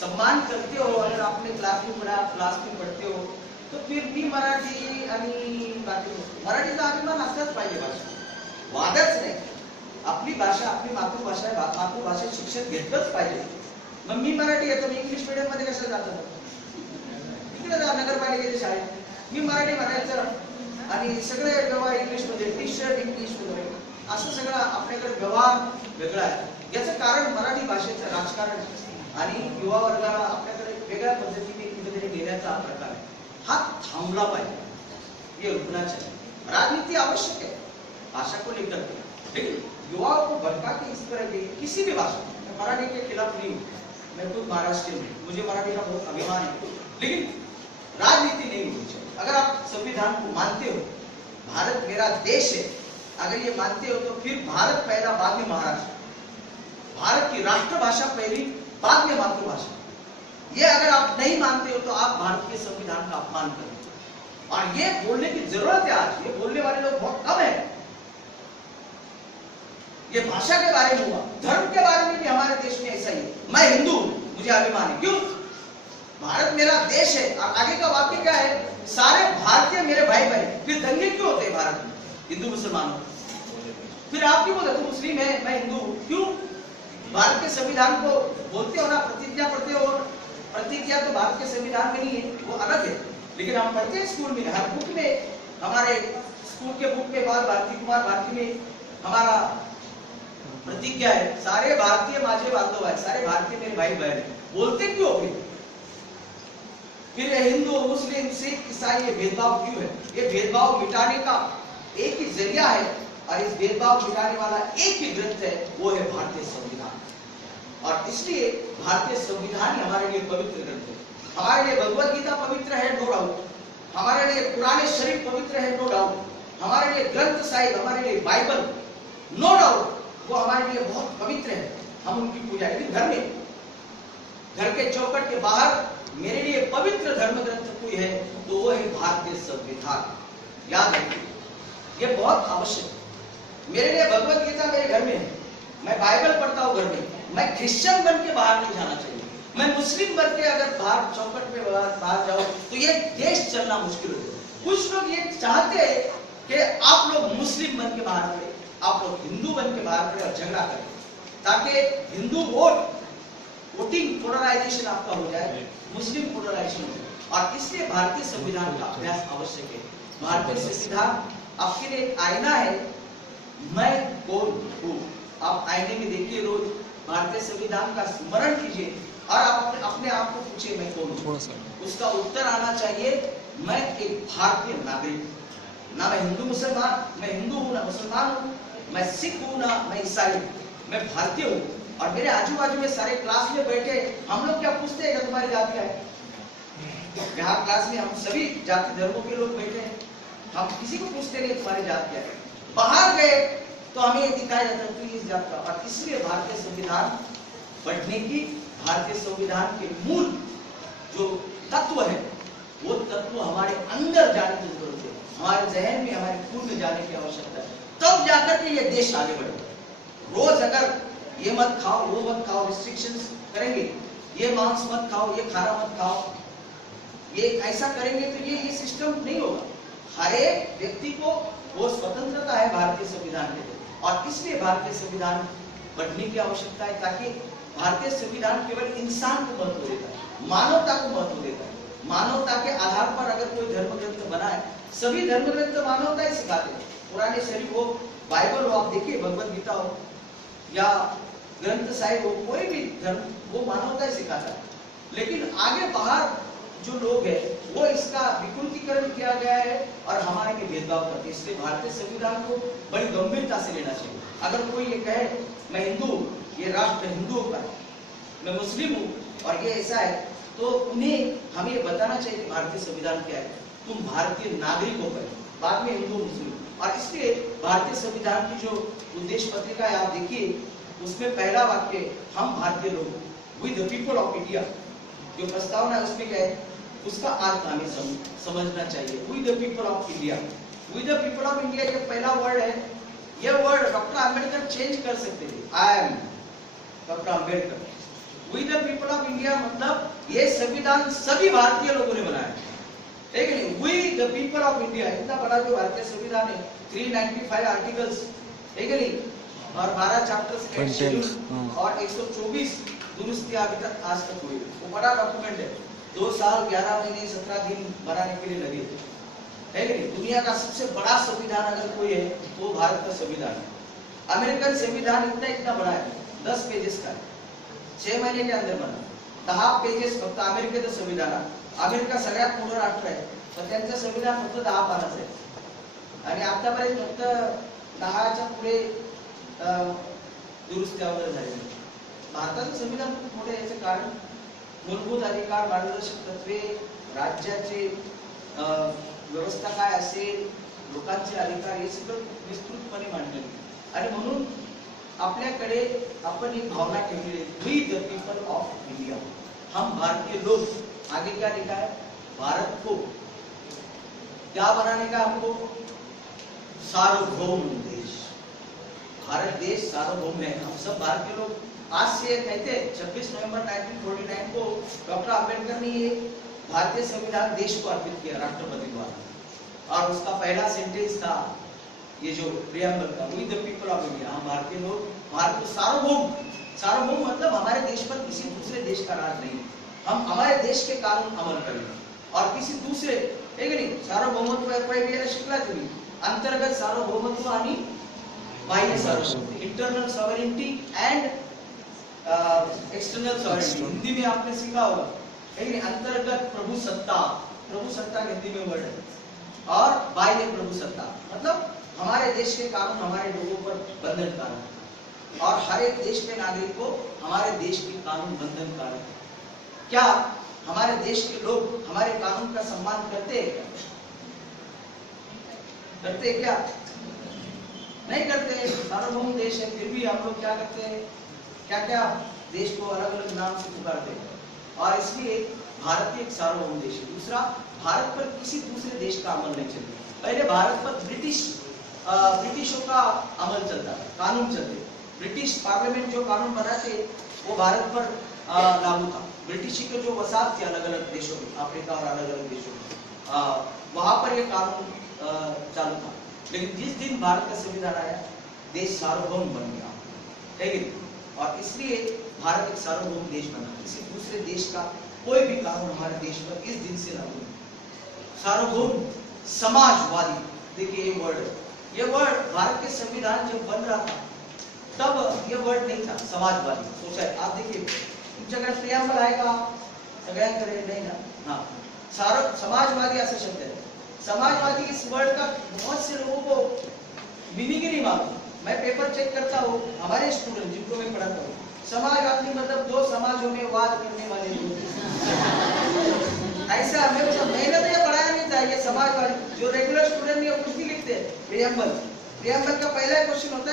सम्मान करते हो, अगर आपने क्लास में पढ़ा, क्लास में पढ़ते हो, तो फिर मी मराठी आणि बाकी मराठीचा अभिमान असलाच पाहिजे. भाषा वादच नाही. आपली भाषा, आपली मातृभाषा आहे, मातृभाषेत शिक्षण घेतलंच पाहिजे. मग मी मराठी येतो, मी इंग्लिश मीडियम मध्ये कसं जातो? तिकडे जा नगरपालिकेच्या शाळेत मी मराठी म्हणायचं आणि सगळे व्यवहार इंग्लिश मध्ये, टी शर्ट इंग्लिश मध्ये, असं सगळं आपल्याकडे व्यवहार वेगळा आहे. याचं कारण मराठी भाषेचं राजकारण आणि युवा वर्गाला आपल्याकडे वेगळ्या पद्धतीने कुठेतरी नेण्याचा प्रकार आहे. हा थांबला पाहिजे. ये रुकना चाहिए. राजनीति आवश्यक है भाषा को लेकर के, लेकिन युवाओं को भटका के इस तरह की किसी भी भाषा, मैं मराठी के खिलाफ नहीं हूँ, मैं खुद महाराष्ट्र में, मुझे मराठी का बहुत अभिमान है, लेकिन राजनीति नहीं होनी चाहिए. अगर आप संविधान को मानते हो, भारत मेरा देश है, अगर ये मानते हो तो फिर भारत पहला बाद में महाराष्ट्र, भारत की राष्ट्रभाषा पहली बाद में मातृभाषा. ये अगर आप नहीं मानते हो तो आप भारत के संविधान का अपमान कर रहे हो. और ये बोलने की जरूरत है. आज ये बोलने वाले लोग बहुत कम है. ये भाषा के बारे में हुआ, धर्म के बारे में भी हमारे देश में ऐसा ही है. मैं हिंदू हूं, मुझे अभिमान है. क्यों? भारत मेरा देश है. और आगे का वाक्य क्या है? सारे भारतीय मेरे भाई बहन. फिर दंगे क्यों होते हैं भारत में हिंदू मुसलमानों? फिर आप क्यों बोलते हो मुस्लिम है, मैं हिंदू हूं? क्यों? भारत के संविधान को बोलते हो ना, प्रतिज्ञा पढ़ते हो. प्रतिज्ञा तो भारत के संविधान में नहीं है, वो अलग है, लेकिन हम पढ़ते हैं स्कूल में, हर बुक में, हमारे स्कूल के बुक में बाल भारती कुमार भारती में हमारा प्रतिज्ञा है, सारे भारतीय माझे बांधव है, सारे भारतीय मेरे भाई बहन है. बोलते क्यों? फिर हिंदू मुस्लिम सिख ईसाई ये भेदभाव क्यों है? ये भेदभाव मिटाने का एक ही जरिया है, और इस भेदभाव मिटाने वाला एक ही ग्रंथ है, वो है भारतीय संविधान. और इसलिए भारतीय संविधान ही हमारे लिए पवित्र ग्रंथ है. हमारे लिए भगवत गीता पवित्र है, नो डाउट. हमारे लिए कुरान शरीफ पवित्र है, नो डाउट. हमारे लिए ग्रंथ साहिब, हमारे लिए बाइबल, नो डाउट, वो हमारे लिए बहुत पवित्र है. हम उनकी पूजा, लेकिन घर में, घर के चौखट के बाहर मेरे लिए पवित्र धर्म ग्रंथ कोई है तो वो है भारतीय संविधान. याद रखिए, ये बहुत आवश्यक है. मेरे लिए भगवत गीता मेरे घर में है, मैं बाइबल पढ़ता हूँ घर में. मैं क्रिश्चियन बन के बाहर नहीं जाना चाहिए. मैं मुस्लिम बन के अगर बाहर चौखट में बाहर जाऊं तो ये देश चलना मुश्किल हो जाए. कुछ लोग ये चाहते हैं कि आप लोग मुस्लिम बन के बाहर खड़े, आप लोग हिंदू बन के बाहर खड़े और झगड़ा करें, ताकि हिंदू वोटिंग पोलराइजेशन आपका हो जाए, मुस्लिम पोलराइजेशन हो जाए. और इसलिए भारतीय संविधान का अभ्यास आवश्यक है. भारतीय संविधान आपके लिए एक आईना है. मैं कौन हूँ? आप आईने में देखिए, रोज भारतीय संविधान का स्मरण कीजिए और आप अपने आप को पूछिए, मैं कौन हूँ? उसका उत्तर आना चाहिए, मैं एक भारतीय नागरिक. ना मैं हिंदू मुसलमान, मैं हिंदू हूँ ना मुसलमान हूँ, मैं सिख हूँ ना मैं ईसाई हूँ, मैं भारतीय हूँ. और मेरे आजू बाजू में सारे क्लास में बैठे हम लोग क्या पूछते हैं कि तुम्हारी जाति क्या है? यहाँ क्लास में हम सभी जाति धर्मों के लोग बैठे हैं, हम किसी को पूछते नहीं तुम्हारी जाति क्या है. बाहर गए तो हमें ये दिखाया जाता है तू इस जात का. और इसलिए भारतीय संविधान पढ़ने की, भारतीय संविधान के मूल जो तत्व है, वो तत्व हमारे अंदर जाने की जरूरत है, हमारे जहन में, हमारे खून में जाने की आवश्यकता है. तब जाकर के ये देश आगे बढ़ेगा. रोज अगर ये मत खाओ, वो मत खाओ, रिस्ट्रिक्शंस करेंगे, ये मांस मत खाओ, ये खाना मत खाओ, ये ऐसा करेंगे तो ये सिस्टम नहीं होगा. हर एक व्यक्ति को वो स्वतंत्रता है भारतीय संविधान के लिए. और इसलिए भारतीय संविधान पढ़ने की आवश्यकता है, ताकि भारतीय संविधान केवल इंसान को महत्व देता है, मानवता को महत्व देता है. मानवता के आधार पर अगर कोई धर्म ग्रंथ बना है, सभी धर्म ग्रंथ मानवता ही सिखाते हैं. पुराने शरीफ हो, बाइबल हो, आप देखिए, भगवत गीता हो या ग्रंथ साहिब हो, कोई भी धर्म वो मानवता ही सिखाता है. लेकिन आगे बाहर जो लोग हैं वो इसका विकृतीकरण किया गया है और हमारे में भेदभाव करते हैं. इसलिए भारतीय संविधान को बड़ी गंभीरता से लेना चाहिए. अगर कोई ये कहे मैं हिंदू हूँ, ये राष्ट्र हिंदुओं का है, मैं मुस्लिम हूँ और ये ऐसा है, तो उन्हें हमें ये बताना चाहिए कि भारतीय संविधान क्या है. तुम भारतीय नागरिक हो पहले, बाद में हिंदू मुस्लिम. और इसलिए भारतीय संविधान की जो उद्देश्य पत्रिका है आप देखिए, उसमें पहला वाक्य हम भारतीय लोग, we the people of India, जो प्रस्तावना है उसमें क्या है, उसका अर्थ हमें समझना चाहिए. We the people of India. We the people of India जो पहला वर्ड है, ये वर्ड डॉक्टर आंबेडकर चेंज कर सकते थे. I am doctor Ambedkar. We the people people of India मतलब ये संविधान सभी भारतीय लोगों ने बनाया है कि नहीं? We the people of India, इतना बड़ा जो भारतीय संविधान है, 395 आर्टिकल्स है कि नहीं, और 12 चैप्टर्स, 8 शेड्यूल और 124 दुरुस्तियां अभी तक आज तक हुई। वो बड़ा डॉक्यूमेंट है, 2 साल 11 महीने 17 दिन बनाने के लिए लगे है कि नहीं? दुनिया का सबसे बड़ा संविधान अगर कोई है तो वो भारत का संविधान है। अमेरिकन संविधान इतना बड़ा है, 10 पेजेस का है, 6 महीने के अंदर बना। 10 पेजेस फक्त अमेरिकेचं संविधान। अमेरिका सगळ्यात मोठं राष्ट्र आहे, पण त्यांचं संविधान फक्त 10 पानाचं आहे आणि आतापर्यंत फक्त 10च्या पुढे दुरुस्त्या वगैरे झालेल्या. भारताचं संविधान खूप मोठं आहे, याचं कारण मूलभूत अधिकार, मार्गदर्शक तत्वे, राज्याचे व्यवस्था काय असेल, लोकांचे अधिकार, हे सगळं विस्तृतपणे मांडलेलं आणि म्हणून आपल्याकडे आपण एक भावना ठेवली, we the people of India, हम भारतीय लोग. आगे क्या लिखा है? भारत को क्या बनाने का? हमको सार्वभौम देश. भारत देश सार्वभौम है. हम सब भारतीय लोग आज से कहते हैं, 26 नवंबर 1949 को डॉक्टर आम्बेडकर ने ये भारतीय संविधान देश को अर्पित किया राष्ट्रपति द्वारा, और उसका पहला सेंटेंस था ये जो प्रियम्बल का, we the people of India, हम भारतीय लोग भारत को सार्वभौम. सार्वभौम मतलब हमारे देश पर किसी दूसरे देश का राज नहीं, हम हमारे देश के कानून अमल करेंगे और किसी दूसरे, है की नाही? सार्वभौमत्व पहिल्याला शिकला तुम्ही, अंतर्गत सार्वभौमत्व आणि बाह्य सार्वभौमत्व, internal sovereignty and external sovereignty. Hindi में आपने सीखा होगा, है की नाही? अंतर्गत प्रभुसत्ता, प्रभुसत्ता हिंदी में वर्ड है, और बाह्य प्रभुसत्ता मतलब हमारे देश के कानून हमारे लोगों पर बंधनकारक, और हर एक देश के नागरिक को हमारे देश के कानून बंधनकारक. क्या हमारे देश के लोग हमारे कानून का सम्मान करते हैं? करते हैं क्या? नहीं करते. सार्वभौम देश है, फिर भी हम लोग क्या करते हैं? क्या क्या देश को अलग अलग नाम से पुकारते हैं, और इसलिए भारत एक सार्वभौम देश है. दूसरा, भारत पर किसी दूसरे देश का अमल नहीं चलता. पहले भारत पर ब्रिटिशों का अमल चलता, कानून चलते. ब्रिटिश पार्लियामेंट जो कानून बनाते वो भारत पर लागू था. ब्रिटिश के जो वसाहत थे अलग अलग देशों में, अफ्रीका और अलग अलग देशों में, वहां पर ये कानून चालू था. लेकिन जिस दिन भारत का संविधान आया, देश सार्वभौम बन गया, है कि नहीं? और इसलिए भारत एक सार्वभौम देश बना. किसी दूसरे देश का कोई भी कानून हमारे देश पर इस दिन से लागू नहीं. सार्वभौम समाजवादी, देखिए ये वर्ड भारत के संविधान जब बन रहा था तब ये वर्ड नहीं था, समाजवादी. सोचा है आप, देखिए तुमच्याकडे प्रियम्बल आहे का? सगळ्यांकडे नाही ना. हाँ, सारा समाजवादी ऐसा शब्द है. समाजवादी इस वर्ड का बहुत से लोगों को मीनिंग ही नहीं मालूम. मैं पेपर चेक करता हूँ, हमारे स्टूडेंट जिनको मैं पढ़ाता हूँ, समाजवादी मतलब 2 समाजों में वाद करने वाले लोग. ऐसा हमें मैंने तो ये पढ़ाया नहीं था. ये समाजवादी जो रेगुलर स्टूडेंट नहीं कुछ भी लिखते हैं, प्रियम्बल का पहला क्वेश्चन होता है